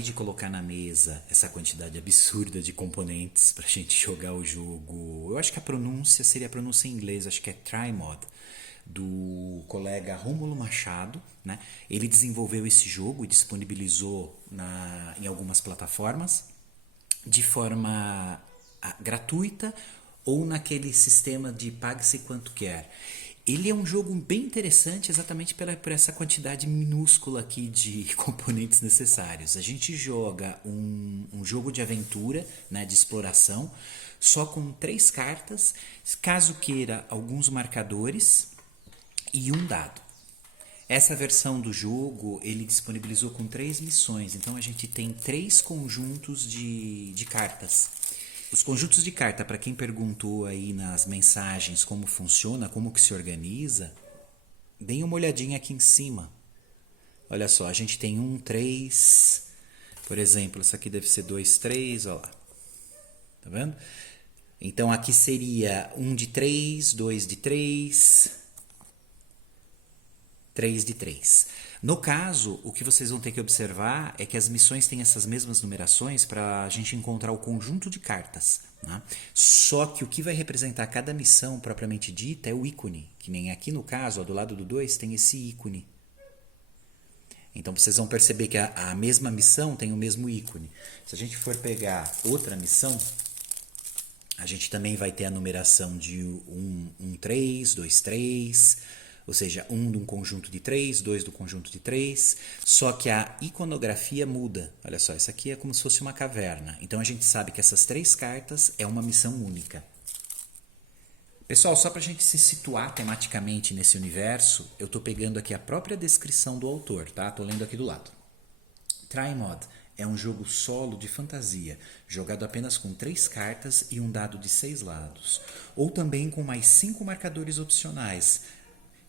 acabei de colocar na mesa essa quantidade absurda de componentes pra gente jogar o jogo. Eu acho que a pronúncia seria a pronúncia em inglês, acho que é Trimod, do colega Rômulo Machado, né? Ele desenvolveu esse jogo e disponibilizou em algumas plataformas de forma gratuita ou naquele sistema de pague-se quanto quer. Ele é um jogo bem interessante exatamente por essa quantidade minúscula aqui de componentes necessários. A gente joga um jogo de aventura, né, de exploração, só com 3 cartas, caso queira alguns marcadores e um dado. Essa versão do jogo ele disponibilizou com 3 missões, então a gente tem 3 conjuntos de cartas. Os conjuntos de carta, para quem perguntou aí nas mensagens como funciona, como que se organiza, deem uma olhadinha aqui em cima. Olha só, a gente tem 1, 3, por exemplo, essa aqui deve ser 2, 3, olha lá. Tá vendo? Então aqui seria 1 de 3, 2 de 3, 3 de 3. No caso, o que vocês vão ter que observar é que as missões têm essas mesmas numerações para a gente encontrar o conjunto de cartas. Né? Só que o que vai representar cada missão propriamente dita é o ícone, que nem aqui no caso, ó, do lado do 2 tem esse ícone. Então vocês vão perceber que a mesma missão tem o mesmo ícone. Se a gente for pegar outra missão, a gente também vai ter a numeração de 1, 3, 2, 3... Ou seja, 1 de um conjunto de 3, 2 do conjunto de 3, só que a iconografia muda. Olha só, isso aqui é como se fosse uma caverna. Então a gente sabe que essas 3 cartas é uma missão única. Pessoal, só para a gente se situar tematicamente nesse universo, eu estou pegando aqui a própria descrição do autor, tá? Estou lendo aqui do lado. Trimod é um jogo solo de fantasia, jogado apenas com 3 cartas e um dado de 6 lados, ou também com mais 5 marcadores opcionais.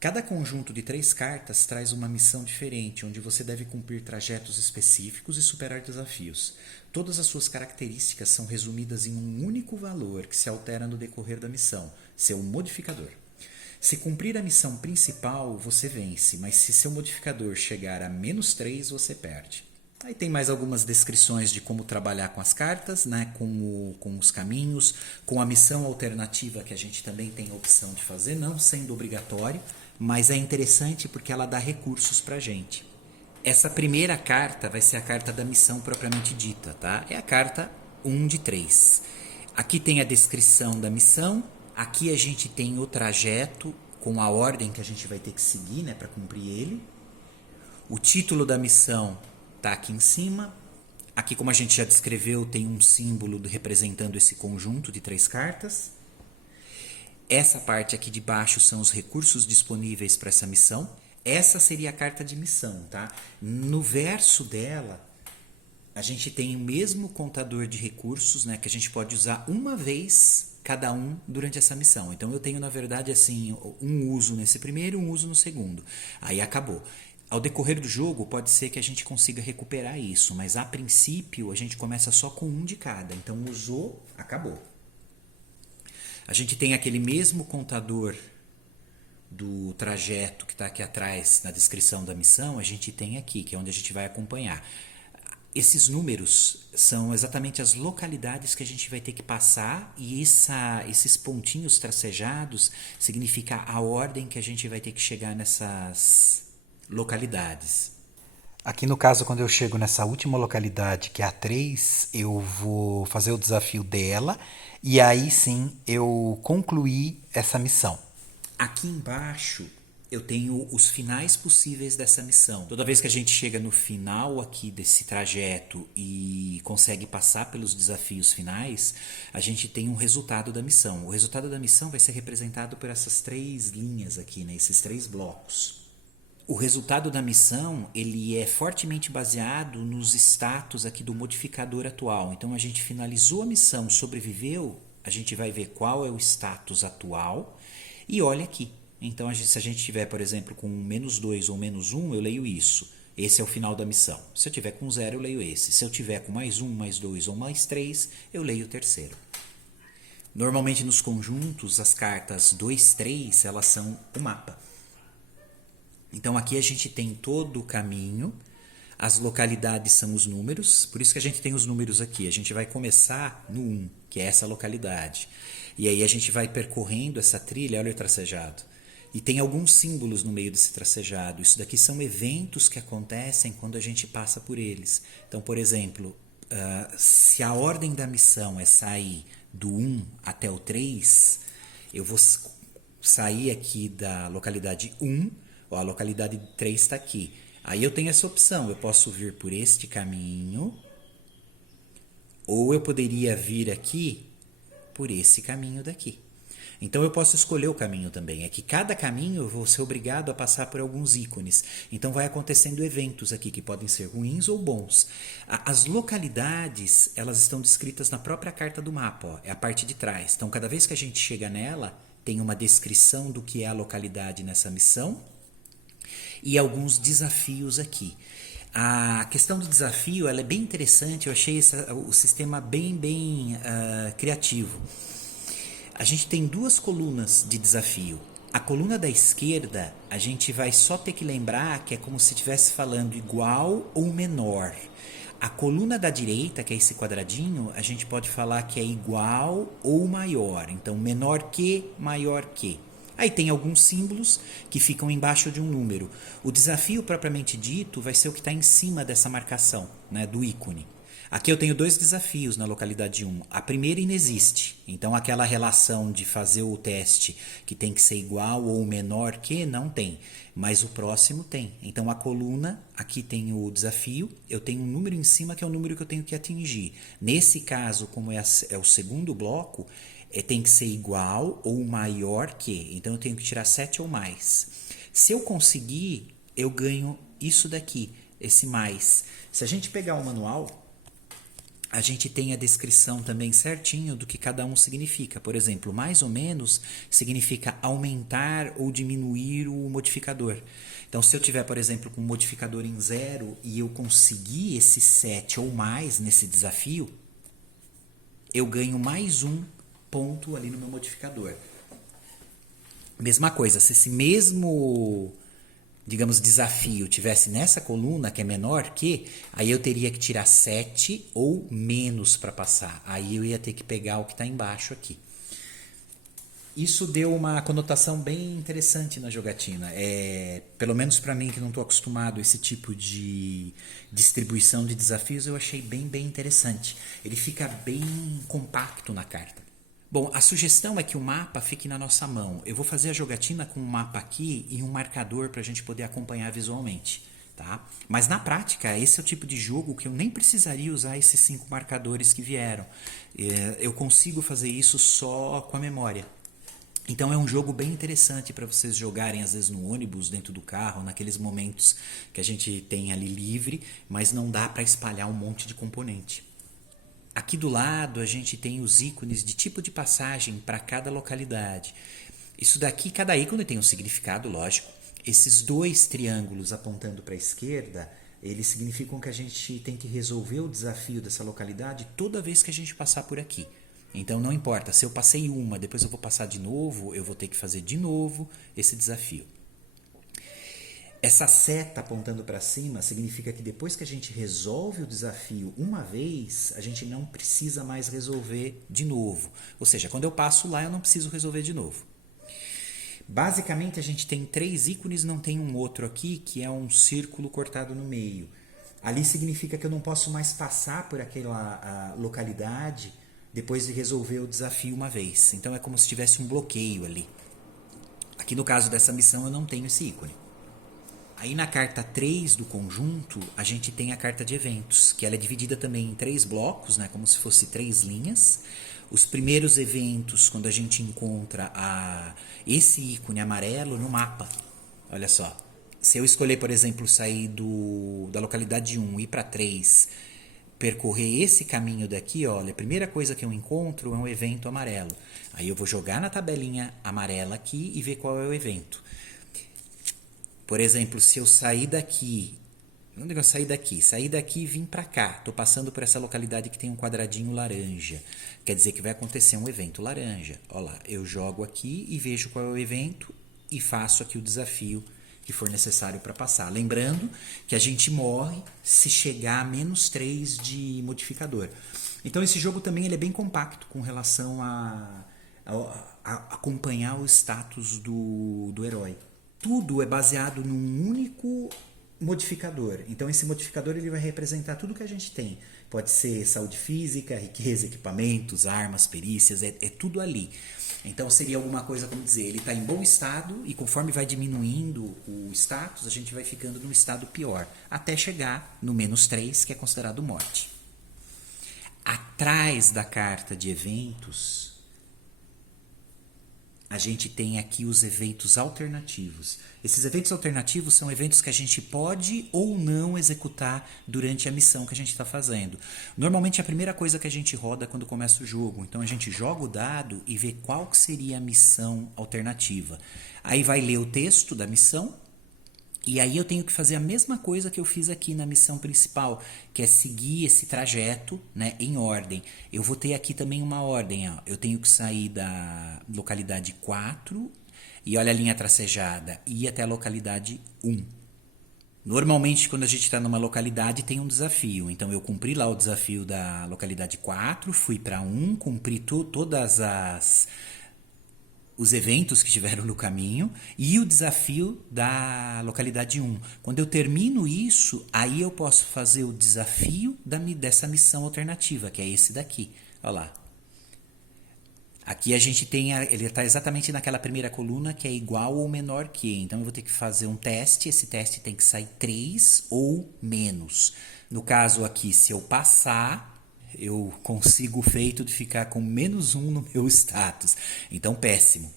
Cada conjunto de 3 cartas traz uma missão diferente, onde você deve cumprir trajetos específicos e superar desafios. Todas as suas características são resumidas em um único valor que se altera no decorrer da missão, seu modificador. Se cumprir a missão principal, você vence, mas se seu modificador chegar a -3, você perde. Aí tem mais algumas descrições de como trabalhar com as cartas, né? com os caminhos, com a missão alternativa que a gente também tem a opção de fazer, não sendo obrigatório, mas é interessante porque ela dá recursos para a gente. Essa primeira carta vai ser a carta da missão propriamente dita, tá? É a carta 1 de 3. Aqui tem a descrição da missão, aqui a gente tem o trajeto com a ordem que a gente vai ter que seguir, né, para cumprir ele. O título da missão está aqui em cima. Aqui, como a gente já descreveu, tem um símbolo representando esse conjunto de 3 cartas. Essa parte aqui de baixo são os recursos disponíveis para essa missão. Essa seria a carta de missão, tá? No verso dela, a gente tem o mesmo contador de recursos, né, que a gente pode usar uma vez cada um durante essa missão. Então eu tenho, na verdade, assim, um uso nesse primeiro e um uso no segundo. Aí acabou. Ao decorrer do jogo, pode ser que a gente consiga recuperar isso, mas a princípio a gente começa só com um de cada. Então usou, acabou. A gente tem aquele mesmo contador do trajeto que está aqui atrás na descrição da missão, a gente tem aqui, que é onde a gente vai acompanhar. Esses números são exatamente as localidades que a gente vai ter que passar e esses pontinhos tracejados significa a ordem que a gente vai ter que chegar nessas localidades. Aqui no caso, quando eu chego nessa última localidade, que é a 3, eu vou fazer o desafio dela e aí sim eu concluí essa missão. Aqui embaixo eu tenho os finais possíveis dessa missão. Toda vez que a gente chega no final aqui desse trajeto e consegue passar pelos desafios finais, a gente tem um resultado da missão. O resultado da missão vai ser representado por essas 3 linhas aqui, né? Esses 3 blocos. O resultado da missão ele é fortemente baseado nos status aqui do modificador atual. Então a gente finalizou a missão, sobreviveu, a gente vai ver qual é o status atual e olha aqui. Então se a gente tiver, por exemplo, com -2 ou -1, eu leio isso. Esse é o final da missão. Se eu tiver com 0, eu leio esse. Se eu tiver com +1, +2 ou +3, eu leio o terceiro. Normalmente nos conjuntos, as cartas 2, 3, elas são o mapa. Então aqui a gente tem todo o caminho, As localidades são os números, por isso que a gente tem os números aqui. A gente vai começar no 1, que é essa localidade. E aí a gente vai percorrendo essa trilha, olha o tracejado. E tem alguns símbolos no meio desse tracejado. Isso daqui são eventos que acontecem quando a gente passa por eles. Então, por exemplo, se a ordem da missão é sair do 1 até o 3, eu vou sair aqui da localidade 1, ó, a localidade 3 está aqui. Aí eu tenho essa opção, eu posso vir por este caminho, ou eu poderia vir aqui por esse caminho daqui. Então eu posso escolher o caminho também. É que cada caminho eu vou ser obrigado a passar por alguns ícones. Então vai acontecendo eventos aqui que podem ser ruins ou bons. As localidades, elas estão descritas na própria carta do mapa, ó, é a parte de trás. Então cada vez que a gente chega nela, tem uma descrição do que é a localidade nessa missão e alguns desafios aqui. A questão do desafio ela é bem interessante, eu achei o sistema bem criativo. A gente tem duas colunas de desafio. A coluna da esquerda, a gente vai só ter que lembrar que é como se estivesse falando igual ou menor. A coluna da direita, que é esse quadradinho, a gente pode falar que é igual ou maior. Então, menor que, maior que. Aí tem alguns símbolos que ficam embaixo de um número. O desafio propriamente dito vai ser o que está em cima dessa marcação, né, do ícone. Aqui eu tenho dois desafios na localidade 1. A primeira inexiste. Então aquela relação de fazer o teste que tem que ser igual ou menor que, não tem. Mas o próximo tem. Então a coluna, aqui tem o desafio, eu tenho um número em cima que é o número que eu tenho que atingir. Nesse caso, como é o segundo bloco, tem que ser igual ou maior que. Então eu tenho que tirar 7 ou mais. Se eu conseguir, eu ganho isso daqui, esse mais. Se a gente pegar o manual, a gente tem a descrição também certinho do que cada um significa. Por exemplo, mais ou menos significa aumentar ou diminuir o modificador. Então, se eu tiver, por exemplo, com um modificador em 0 e eu conseguir esse 7 ou mais nesse desafio, eu ganho mais um ponto ali no meu modificador. Mesma coisa, se esse mesmo, digamos, desafio tivesse nessa coluna que é menor que, aí eu teria que tirar 7 ou menos para passar. Aí eu ia ter que pegar o que está embaixo aqui. Isso deu uma conotação bem interessante na jogatina. Pelo menos para mim que não estou acostumado a esse tipo de distribuição de desafios, eu achei bem interessante. Ele fica bem compacto na carta. Bom, a sugestão é que o mapa fique na nossa mão. Eu vou fazer a jogatina com um mapa aqui e um marcador para a gente poder acompanhar visualmente. Tá? Mas na prática, esse é o tipo de jogo que eu nem precisaria usar esses 5 marcadores que vieram. Eu consigo fazer isso só com a memória. Então é um jogo bem interessante para vocês jogarem às vezes no ônibus, dentro do carro, naqueles momentos que a gente tem ali livre, mas não dá para espalhar um monte de componente. Aqui do lado a gente tem os ícones de tipo de passagem para cada localidade. Isso daqui, cada ícone tem um significado, lógico. Esses 2 triângulos apontando para a esquerda, eles significam que a gente tem que resolver o desafio dessa localidade toda vez que a gente passar por aqui. Então não importa, se eu passei uma, depois eu vou passar de novo, eu vou ter que fazer de novo esse desafio. Essa seta apontando para cima significa que depois que a gente resolve o desafio uma vez, a gente não precisa mais resolver de novo. Ou seja, quando eu passo lá, eu não preciso resolver de novo. Basicamente, a gente tem 3 ícones, não tem um outro aqui, que é um círculo cortado no meio. Ali significa que eu não posso mais passar por aquela localidade depois de resolver o desafio uma vez. Então é como se tivesse um bloqueio ali. Aqui no caso dessa missão eu não tenho esse ícone. Aí na carta 3 do conjunto, a gente tem a carta de eventos, que ela é dividida também em 3 blocos, né, como se fosse 3 linhas. Os primeiros eventos, quando a gente encontra esse ícone amarelo no mapa. Olha só, se eu escolher, por exemplo, sair da localidade 1 e ir para 3, percorrer esse caminho daqui, olha, a primeira coisa que eu encontro é um evento amarelo. Aí eu vou jogar na tabelinha amarela aqui e ver qual é o evento. Por exemplo, se eu sair daqui, onde eu sair daqui? Sair daqui e vim para cá. Estou passando por essa localidade que tem um quadradinho laranja. Quer dizer que vai acontecer um evento laranja. Olha lá, eu jogo aqui e vejo qual é o evento e faço aqui o desafio que for necessário para passar. Lembrando que a gente morre se chegar a -3 de modificador. Então esse jogo também ele é bem compacto com relação a acompanhar o status do herói. Tudo é baseado num único modificador. Então esse modificador ele vai representar tudo que a gente tem. Pode ser saúde física, riqueza, equipamentos, armas, perícias, é tudo ali. Então seria alguma coisa como dizer, ele está em bom estado e conforme vai diminuindo o status, a gente vai ficando num estado pior, até chegar no -3, que é considerado morte. Atrás da carta de eventos, a gente tem aqui os eventos alternativos. Esses eventos alternativos são eventos que a gente pode ou não executar durante a missão que a gente está fazendo. Normalmente é a primeira coisa que a gente roda quando começa o jogo. Então a gente joga o dado e vê qual que seria a missão alternativa. Aí vai ler o texto da missão. E aí eu tenho que fazer a mesma coisa que eu fiz aqui na missão principal, que é seguir esse trajeto, né, em ordem. Eu vou ter aqui também uma ordem. Ó. Eu tenho que sair da localidade 4 e olha a linha tracejada, e ir até a localidade 1. Normalmente, quando a gente está numa localidade, tem um desafio. Então, eu cumpri lá o desafio da localidade 4, fui para 1, cumpri todas os eventos que tiveram no caminho e o desafio da localidade 1. Quando eu termino isso, aí eu posso fazer o desafio dessa missão alternativa, que é esse daqui. Olha lá. Aqui a gente tem, ele está exatamente naquela primeira coluna que é igual ou menor que. Então eu vou ter que fazer um teste, esse teste tem que sair 3 ou menos. No caso aqui, se eu passar, eu consigo o feito de ficar com -1 no meu status. Então, péssimo.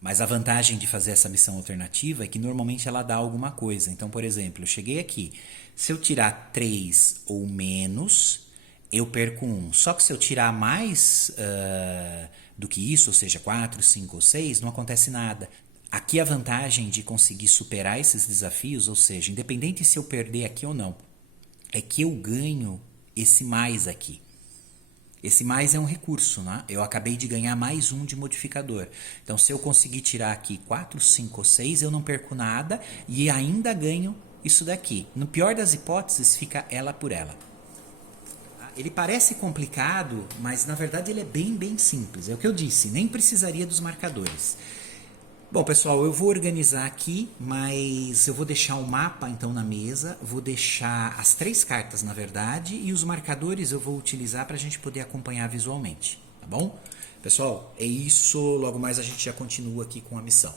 Mas a vantagem de fazer essa missão alternativa é que normalmente ela dá alguma coisa. Então, por exemplo, eu cheguei aqui. Se eu tirar 3 ou menos, eu perco 1. Só que se eu tirar mais do que isso, ou seja, 4, 5 ou 6, não acontece nada. Aqui a vantagem de conseguir superar esses desafios, ou seja, independente se eu perder aqui ou não, é que eu ganho esse mais aqui. Esse mais é um recurso, né? Eu acabei de ganhar mais 1 de modificador. Então, se eu conseguir tirar aqui 4, 5 ou 6, eu não perco nada e ainda ganho isso daqui. No pior das hipóteses, fica ela por ela. Ele parece complicado, mas na verdade ele é bem simples. É o que eu disse, nem precisaria dos marcadores. Bom, pessoal, eu vou organizar aqui, mas eu vou deixar o mapa então na mesa, vou deixar as 3 cartas, na verdade, e os marcadores eu vou utilizar para a gente poder acompanhar visualmente, tá bom? Pessoal, é isso, logo mais a gente já continua aqui com a missão.